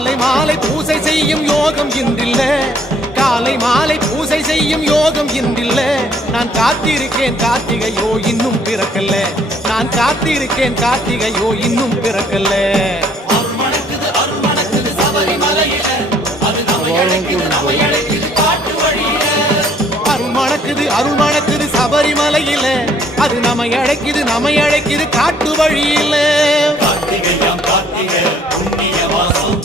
காலை மாலை பூசை செய்யும் யோகம் இன்றில்ல, காலை மாலை பூசை செய்யும் யோகம் இன்றில்ல. நான் காத்திருக்கேன் கார்த்திகையோ இன்னும் பிறக்கல்ல, நான் காத்திருக்கேன் கார்த்திகையோ இன்னும் பிறக்கல்ல. அருள் மணக்குது சபரிமலையில, அது நம்மை அழைக்குது காட்டு வழியில. கார்த்திகையாம் கார்த்திகை புண்ணிய மாசம்,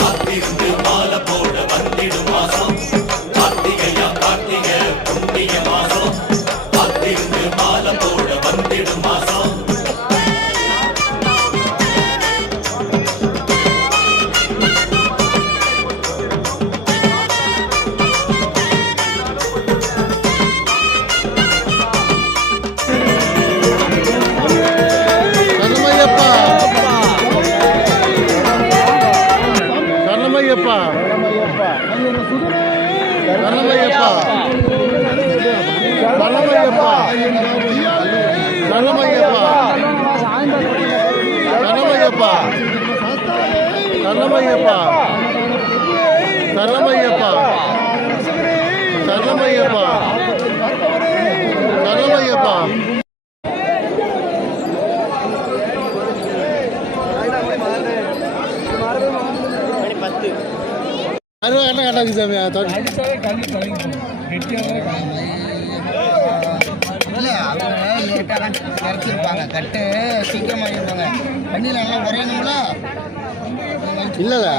காத்திருந்து மாலை போட வந்திடும் மாசம். கார்த்திகையாம் கார்த்திகை புண்ணிய மாசம், காத்திருந்து மாலை போட வந்திடும் மாசம். கட்டு சீக்கிரமாக இருப்பாங்க வண்டியில் நல்லா குறையணும்ல. இல்லைல்ல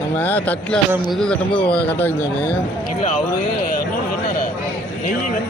நம்ம தட்டில் இது தட்டும்போது கரெக்டாக இருந்தாங்க. இல்லை அவரு இன்னொரு சொன்னார் நெய் வந்து